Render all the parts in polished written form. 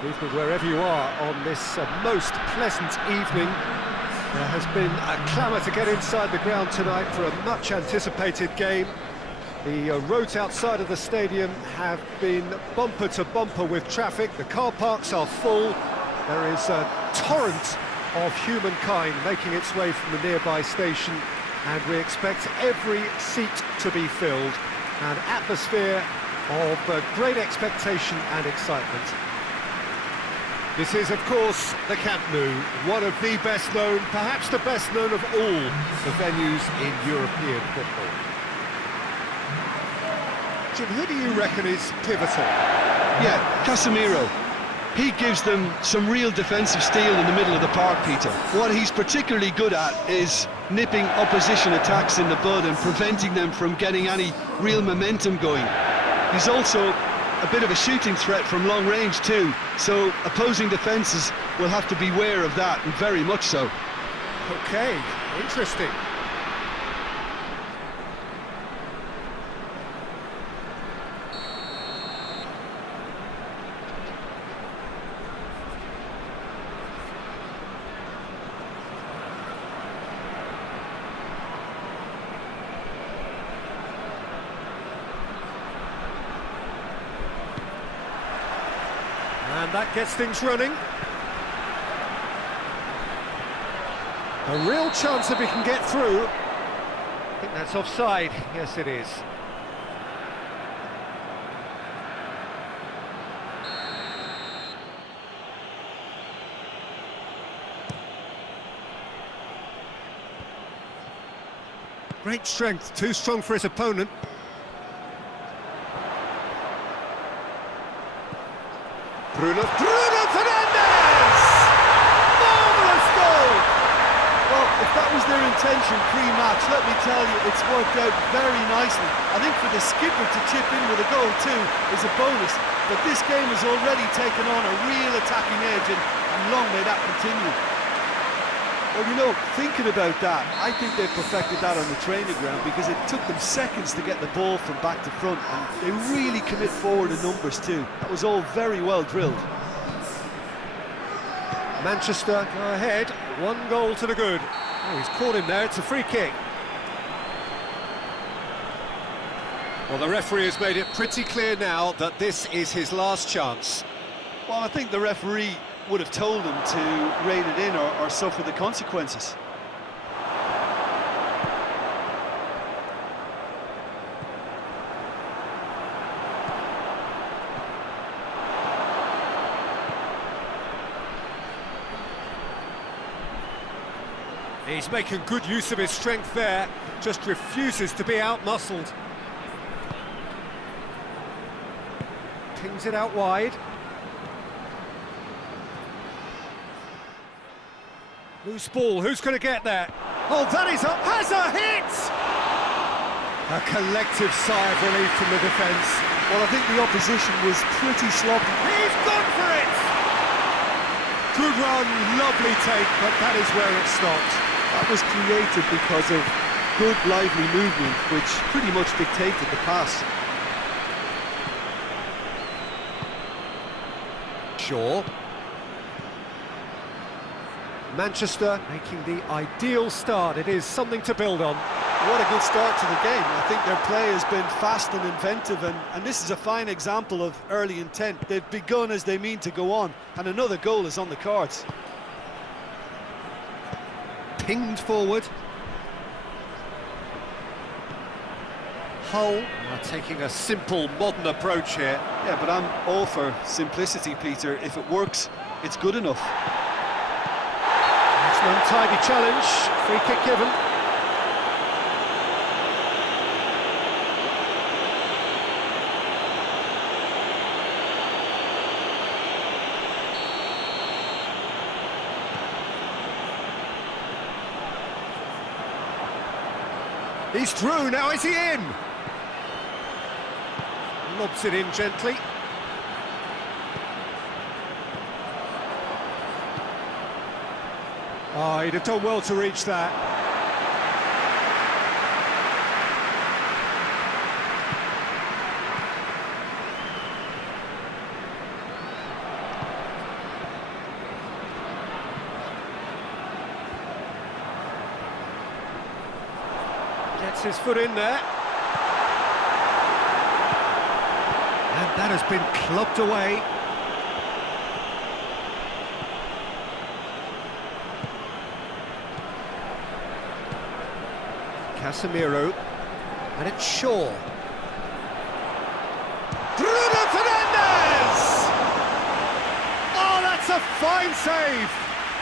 Good evening wherever you are on this most pleasant evening. There has been a clamour to get inside the ground tonight for a much anticipated game. The roads outside of the stadium have been bumper to bumper with traffic. The car parks are full. There is a torrent of humankind making its way from the nearby station, and we expect every seat to be filled. An atmosphere of great expectation and excitement. This is, of course, the Camp Nou, one of the best known, perhaps the best known of all the venues in European football. Jim, who do you reckon is pivotal? Yeah, Casemiro. He gives them some real defensive steel in the middle of the park, Peter. What he's particularly good at is nipping opposition attacks in the bud and preventing them from getting any real momentum going. He's also a bit of a shooting threat from long range too, so opposing defences will have to beware of that, and very much so. Okay, interesting. And that gets things running. A real chance if he can get through. I think that's offside. Yes, it is. Great strength, too strong for his opponent. Bruno Fernandes! Marvellous goal! Well, if that was their intention pre-match, let me tell you, it's worked out very nicely. I think for the skipper to chip in with a goal too is a bonus, but this game has already taken on a real attacking edge, and long may that continue. Well, you know, thinking about that, I think they perfected that on the training ground, because it took them seconds to get the ball from back to front, and they really commit forward in numbers too. That was all very well drilled. Manchester go ahead, 1 goal to the good. Oh, he's caught him there, it's a free kick. Well, the referee has made it pretty clear now that this is his last chance. Well, I think the referee would have told him to rein it in or suffer the consequences. He's making good use of his strength there, just refuses to be out-muscled. Pings it out wide. Loose ball, who's going to get there? Oh, that is has a hit! A collective sigh of relief from the defence. Well, I think the opposition was pretty sloppy. He's gone for it! Good run, lovely take, but that is where it stopped. That was created because of good, lively movement, which pretty much dictated the pass. Shaw. Manchester making the ideal start. It is something to build on. What a good start to the game. I think their play has been fast and inventive, and this is a fine example of early intent. They've begun as they mean to go on, and another goal is on the cards. Pinged forward. Hull are taking a simple, modern approach here. Yeah, but I'm all for simplicity, Peter. If it works, it's good enough. It's an untidy challenge. Free kick given. He's through, now is he in? Lobs it in gently. Oh, he'd have done well to reach that. Gets his foot in there. And that has been clubbed away. Casemiro. And it's Shaw. Bruno Fernandes! Oh, that's a fine save!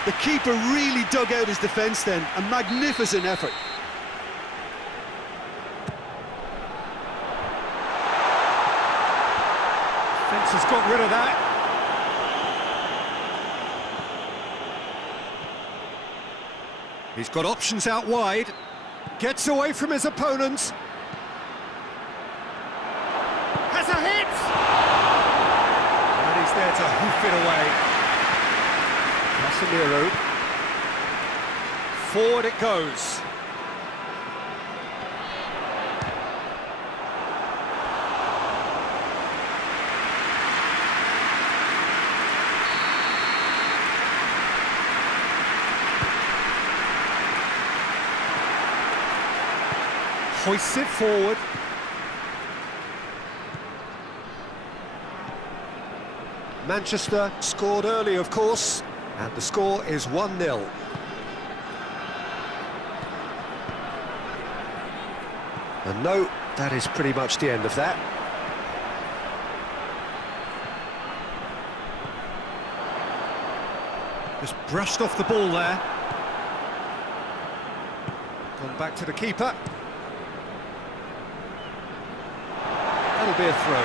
The keeper really dug out his defence then. A magnificent effort. Fence has got rid of that. He's got options out wide. Gets away from his opponents. Has a hit! And he's there to hoof it away. Casemiro. Forward it goes. Hoists it forward. Manchester scored early, of course, and the score is 1-0. And no, that is pretty much the end of that. Just brushed off the ball there. Gone back to the keeper. That'll be a throw.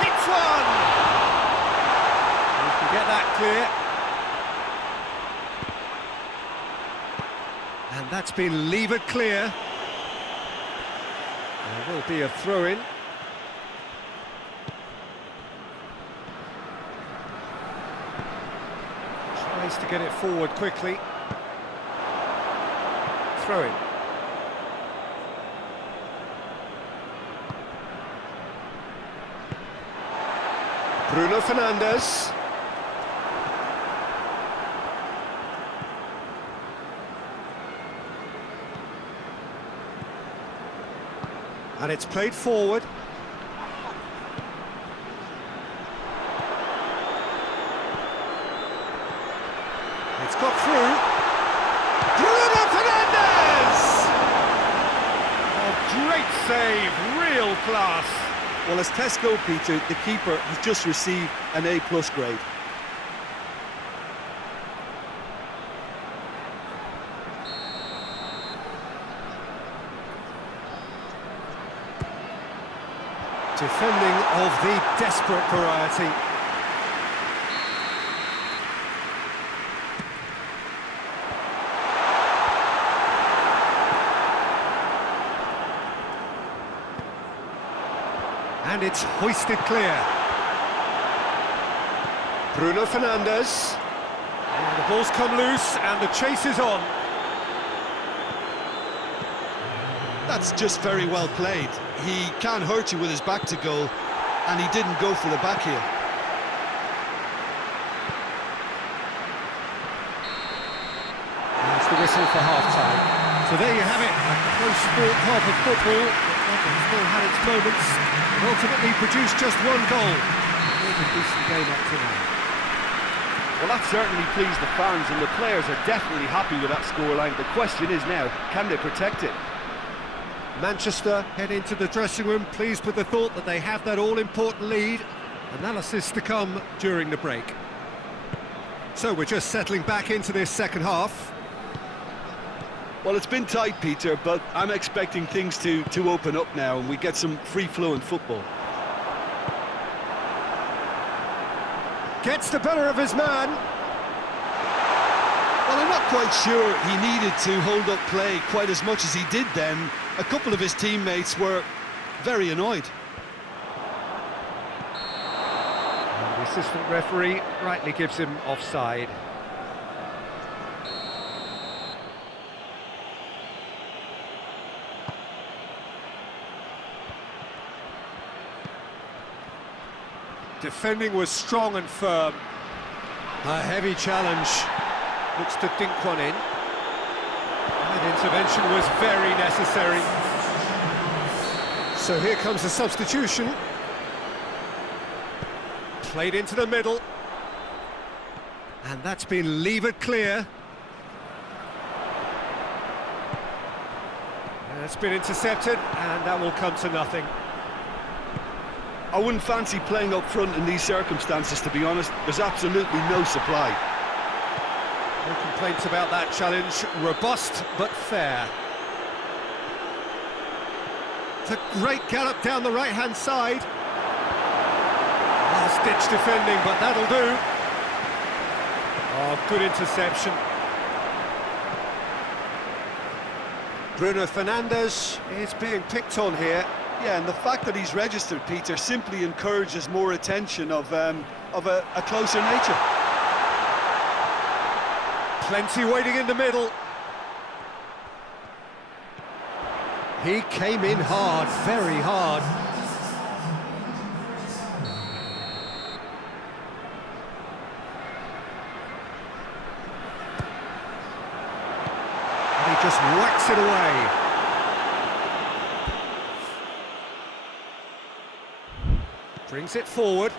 Hits one! We can get that clear. And that's been levered clear. There will be a throw-in. Tries to get it forward quickly. Throw in. Bruno Fernandes. And it's played forward. It's got through. Bruno Fernandes! Oh, great save, real class. Well, as Tesco, Peter, the keeper has just received an A+ grade. Defending of the desperate variety. And it's hoisted clear. Bruno Fernandes. And the ball's come loose and the chase is on. That's just very well played. He can't hurt you with his back to goal, and he didn't go for the back heel. That's the whistle for half-time. So there you have it, a close-fought half of football that has still had its moments, and ultimately produced just one goal. It was a decent game up to now. Well, that certainly pleased the fans, and the players are definitely happy with that scoreline. The question is now, can they protect it? Manchester head into the dressing room pleased with the thought that they have that all-important lead. Analysis to come during the break. So we're just settling back into this second half. Well, it's been tight, Peter, but I'm expecting things to open up now and we get some free-flowing football. Gets the better of his man. Well, I'm not quite sure he needed to hold up play quite as much as he did then. A couple of his teammates were very annoyed. And the assistant referee rightly gives him offside. Defending was strong and firm. A heavy challenge. Looks to dink one in. That intervention was very necessary. So here comes the substitution. Played into the middle. And that's been levered clear. And it's been intercepted, and that will come to nothing. I wouldn't fancy playing up front in these circumstances, to be honest. There's absolutely no supply. No complaints about that challenge. Robust, but fair. It's a great gallop down the right-hand side. Last-ditch defending, but that'll do. Oh, good interception. Bruno Fernandes is being picked on here. Yeah, and the fact that he's registered, Peter, simply encourages more attention of a closer nature. Plenty waiting in the middle. He came in hard, very hard. And he just whacks it away. Brings it forward.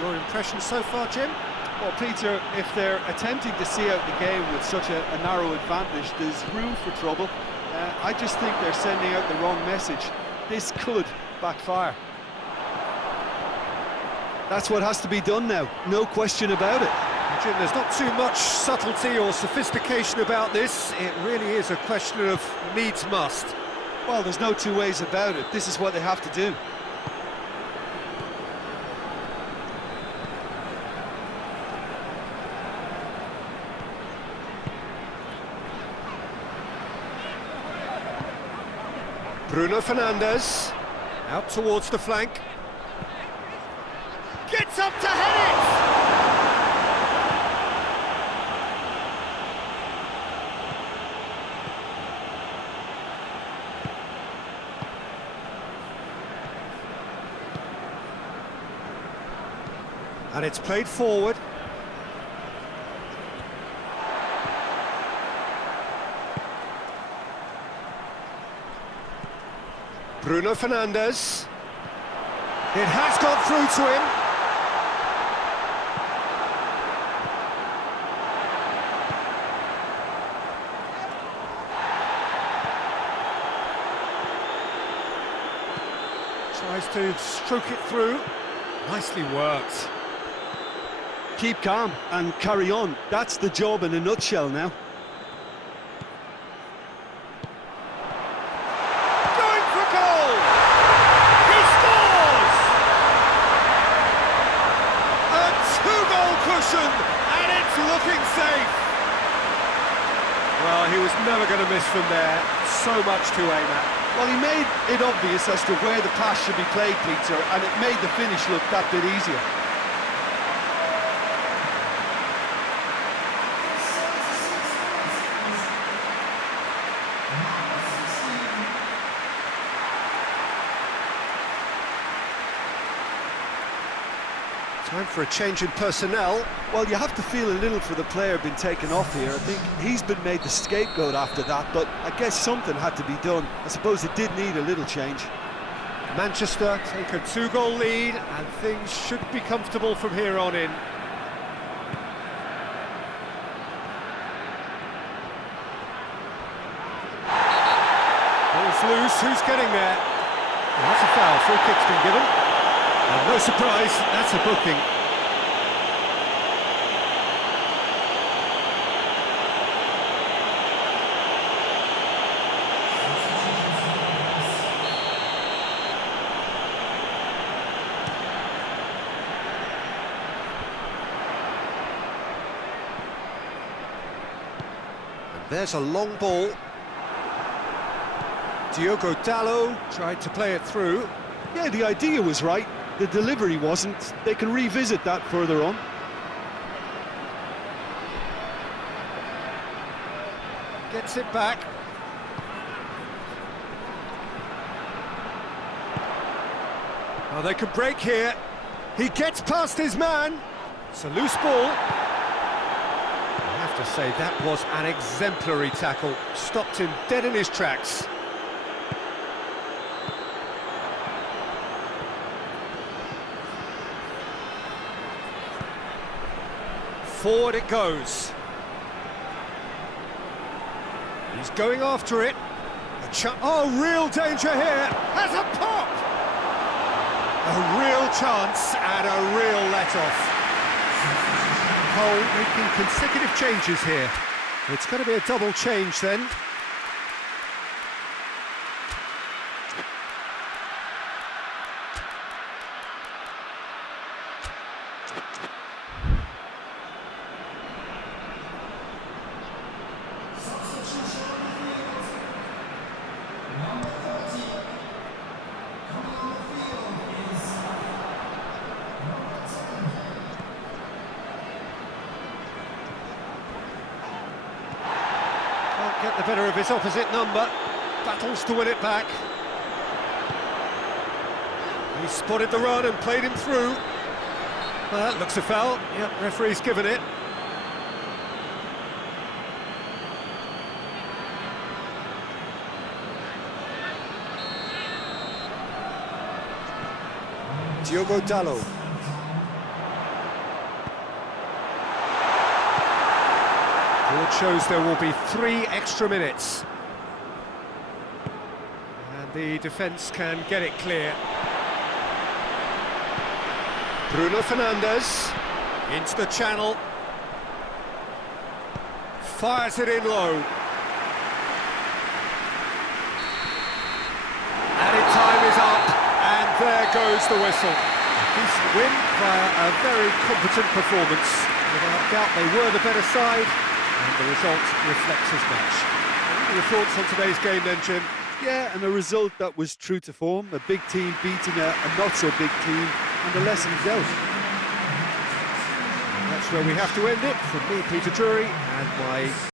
Your impression so far, Jim? Well, Peter, if they're attempting to see out the game with such a narrow advantage, there's room for trouble. I just think they're sending out the wrong message. This could backfire. That's what has to be done now, no question about it. Jim, there's not too much subtlety or sophistication about this. It really is a question of needs must. Well, there's no two ways about it. This is what they have to do. Bruno Fernandes, out towards the flank. Gets up to head it! And it's played forward. Bruno Fernandes. It has got through to him. Tries to stroke it through. Nicely worked. Keep calm and carry on. That's the job in a nutshell now. Going for goal! He scores! A two-goal cushion, and it's looking safe. Well, he was never going to miss from there. So much to aim at. Well, he made it obvious as to where the pass should be played, Peter, and it made the finish look that bit easier. Time for a change in personnel. Well, you have to feel a little for the player being taken off here. I think he's been made the scapegoat after that, but I guess something had to be done. I suppose it did need a little change. Manchester take a two-goal lead, and things should be comfortable from here on in. Ball's loose, who's getting there? Well, that's a foul, free kick's been given. And no surprise, that's a booking. And there's a long ball. Diogo Dalot tried to play it through. Yeah, the idea was right. The delivery wasn't. They can revisit that further on. Gets it back. Oh, they could break here. He gets past his man. It's a loose ball. I have to say, that was an exemplary tackle. Stopped him dead in his tracks. Forward it goes. He's going after it. Oh, real danger here. Has a pop! A real chance and a real let-off. Hull making consecutive changes here. It's going to be a double change then. Can't get the better of his opposite number. Battles to win it back. He spotted the run and played him through. Well, that looks a foul. Yep, referee's given it. Diogo Dalot. Board shows there will be 3 extra minutes. And the defence can get it clear. Bruno Fernandes into the channel. Fires it in low. Added time is up, and there goes the whistle. A decent win via a very competent performance. Without doubt they were the better side, and the result reflects as much. What are your thoughts on today's game then, Jim? Yeah, and a result that was true to form. A big team beating a not-so-big team, and the lessons out. That's where we have to end it. From me, Peter Drury, and my